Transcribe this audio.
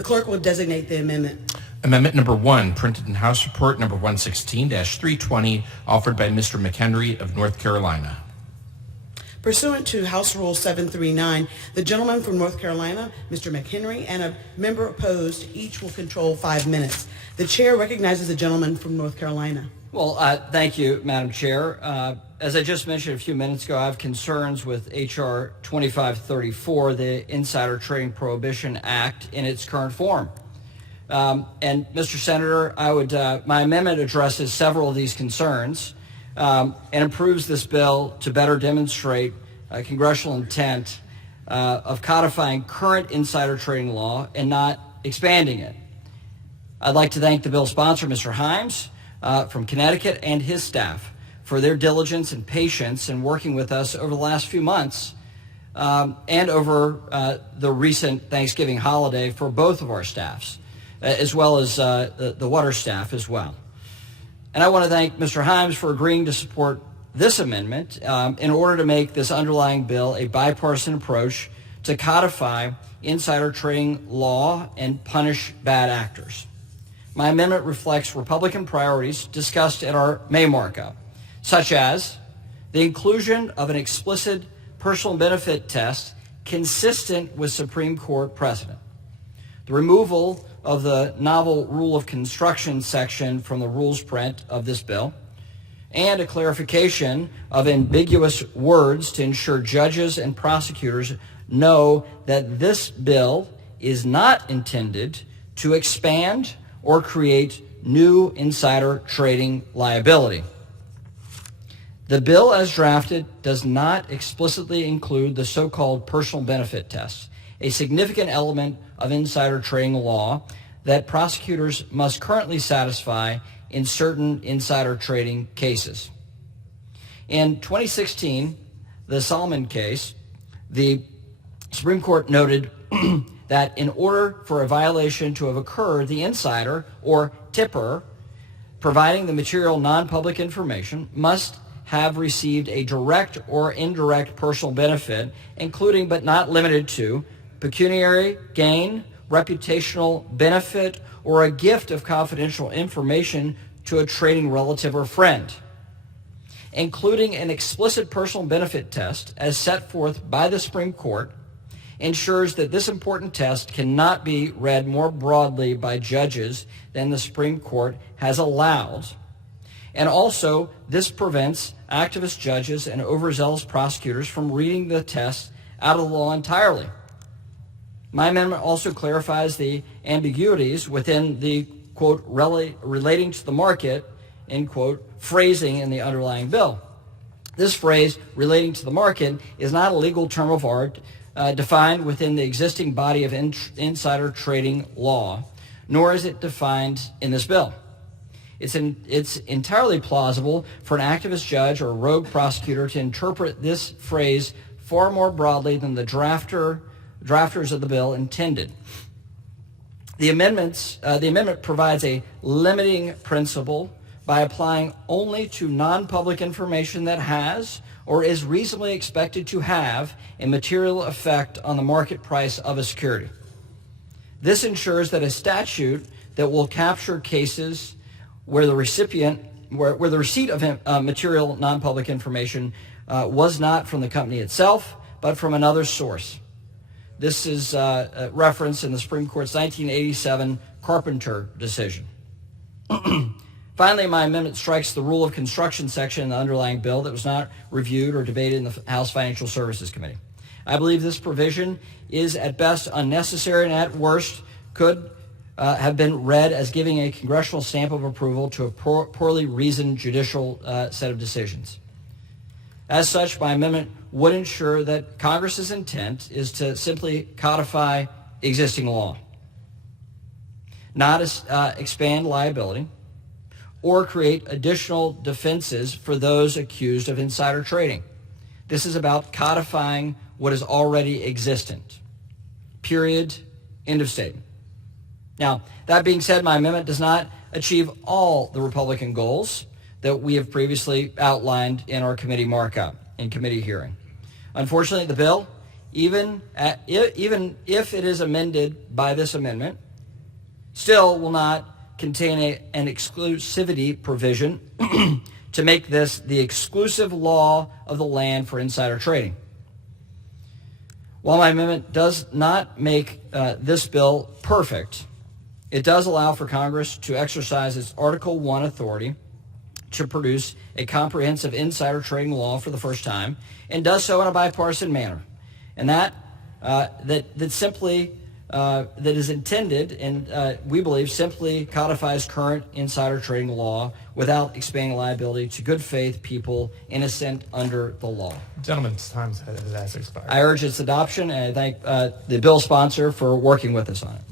The clerk will designate the amendment. Amendment number 1, printed in House Report number 116-320, offered by Mr. McHenry of North Carolina. Pursuant to House Rule 739, the gentleman from North Carolina, Mr. McHenry, and a member opposed each will control 5 minutes. The chair recognizes the gentleman from North Carolina. Well, thank you, Madam Chair. As I just mentioned a few minutes ago, I have concerns with H.R. 2534, the Insider Trading Prohibition Act, in its current form. And Mr. Senator, my amendment addresses several of these concerns and improves this bill to better demonstrate congressional intent of codifying current insider trading law and not expanding it. I'd like to thank the bill sponsor, Mr. Himes, from Connecticut, and his staff for their diligence and patience in working with us over the last few months and over the recent Thanksgiving holiday for both of our staffs, as well as the water staff as well. And I want to thank Mr. Himes for agreeing to support this amendment in order to make this underlying bill a bipartisan approach to codify insider trading law and punish bad actors. My amendment reflects Republican priorities discussed at our May markup, such as the inclusion of an explicit personal benefit test consistent with Supreme Court precedent, the removal of the novel rule of construction section from the rules print of this bill, and a clarification of ambiguous words to ensure judges and prosecutors know that this bill is not intended to expand or create new insider trading liability. The bill as drafted does not explicitly include the so-called personal benefit test, a significant element of insider trading law that prosecutors must currently satisfy in certain insider trading cases. In 2016, the Solomon case, the Supreme Court noted that in order for a violation to have occurred, the insider or tipper providing the material non-public information must have received a direct or indirect personal benefit, including but not limited to pecuniary gain, reputational benefit, or a gift of confidential information to a trading relative or friend. Including an explicit personal benefit test as set forth by the Supreme Court ensures that this important test cannot be read more broadly by judges than the Supreme Court has allowed. And also, this prevents activist judges and overzealous prosecutors from reading the test out of the law entirely. My amendment also clarifies the ambiguities within the, quote, relating to the market, end quote, phrasing in the underlying bill. This phrase, relating to the market, is not a legal term of art defined within the existing body of insider trading law, nor is it defined in this bill. It's entirely plausible for an activist judge or a rogue prosecutor to interpret this phrase far more broadly than the drafters of the bill intended. The amendment provides a limiting principle by applying only to non-public information that has or is reasonably expected to have a material effect on the market price of a security. This ensures that a statute that will capture cases where the receipt of material non-public information was not from the company itself, but from another source. This is referenced in the Supreme Court's 1987 Carpenter decision. Finally, my amendment strikes the rule of construction section in the underlying bill that was not reviewed or debated in the House Financial Services Committee. I believe this provision is at best unnecessary and at worst could have been read as giving a congressional stamp of approval to a poorly reasoned judicial set of decisions. As such, my amendment would ensure that Congress's intent is to simply codify existing law, not expand liability or create additional defenses for those accused of insider trading. This is about codifying what is already existent. Period. End of statement. Now, that being said, my amendment does not achieve all the Republican goals that we have previously outlined in our committee markup and committee hearing. Unfortunately, the bill, even if it is amended by this amendment, still will not contain an exclusivity provision to make this the exclusive law of the land for insider trading. While my amendment does not make this bill perfect, it does allow for Congress to exercise its Article I authority to produce a comprehensive insider trading law for the first time, and does so in a bipartisan manner. And that is intended, and we believe simply codifies current insider trading law without expanding liability to good faith people innocent under the law. Gentleman's time has expired. I urge its adoption, and I thank the bill sponsor for working with us on it.